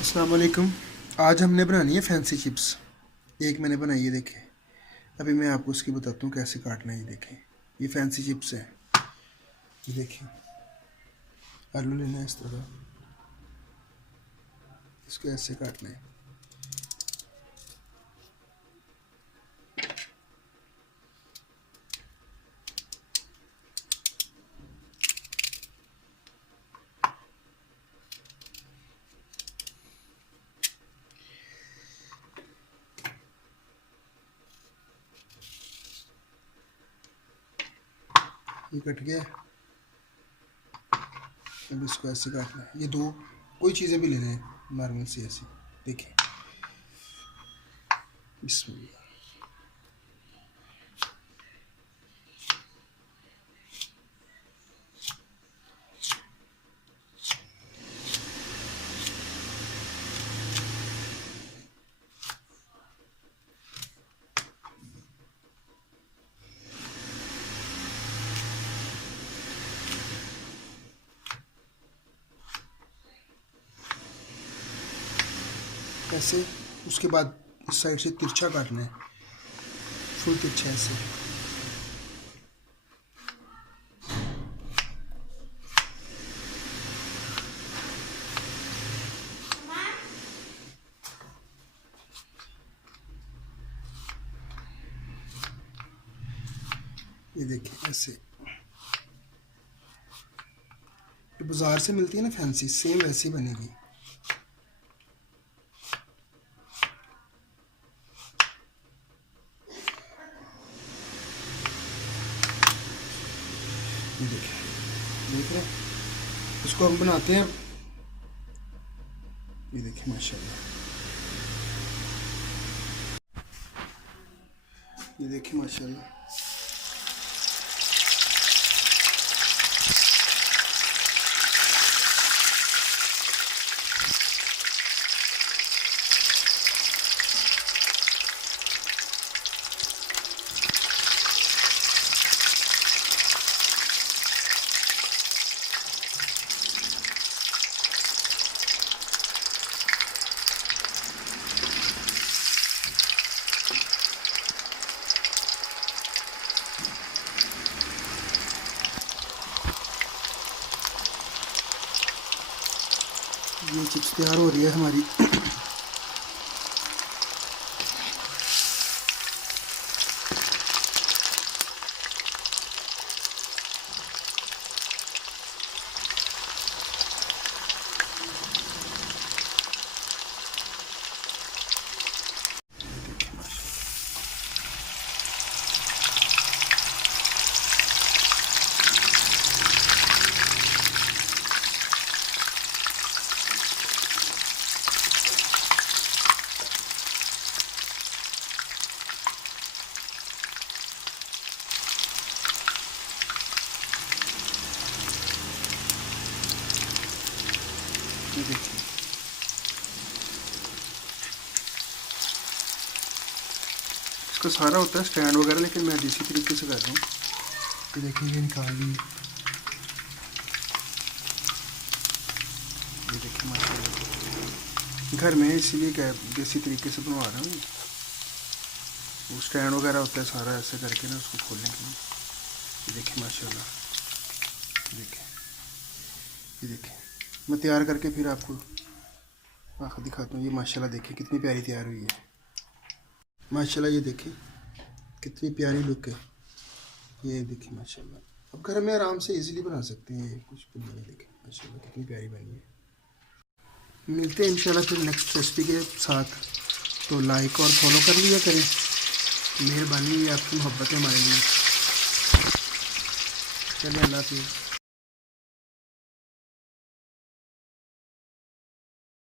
अस्सलाम वालेकुम। आज हमने बनानी है फैंसी चिप्स। एक मैंने बनाई है, देखें। अभी मैं आपको उसकी बताता हूँ कैसे काटना है। ये देखें, ये फैंसी चिप्स है। ये देखें, आलू लेना है इस तरह, इसको ऐसे काटना है। ये कट गया। अब इसको ऐसे काटना है। ये दो कोई चीज़ें भी लेना है नॉर्मल सी ऐसी। देखें, इसमें ऐसे। उसके बाद इस साइड से तिरछा काटना है, फुल तिरछा ऐसे। ये देखें ऐसे। जो बाज़ार से मिलती है ना फैंसी, सेम वैसे बनेगी। ये देखें, देख रहे हैं। इसको हम बनाते हैं। ये देखिए माशाल्लाह, ये देखिए माशाल्लाह। ये चिप्स तैयार हो रही है हमारी। ये देखिए, इसका सारा होता है स्टैंड वगैरह, लेकिन मैं देसी तरीके से कर रहा हूँ। ये देखिए, ये निकाल ली। ये देखिए माशाल्लाह, घर में इसीलिए क्या देसी तरीके से बनवा रहा हूँ। वो स्टैंड वगैरह होता है सारा, ऐसे करके ना उसको खोलने के लिए। ये देखिए माशाल्लाह, देखिए, ये देखिए। मैं तैयार करके फिर आपको आखिर दिखाता हूँ। ये माशाल्लाह देखिए कितनी प्यारी तैयार हुई है। माशाल्लाह ये देखिए कितनी प्यारी लुक है। ये देखिए माशाल्लाह, अब घर में आराम से इजीली बना सकते हैं। ये कुछ भी नहीं है। देखिए माशाल्लाह कितनी प्यारी बनी है। मिलते हैं इंशाल्लाह फिर नेक्स्ट रेसिपी के साथ। तो लाइक और फॉलो कर लिया करें, मेहरबानी है आपकी मोहब्बत है हमारे लिए। चलिए, अल्लाह हाफिज़।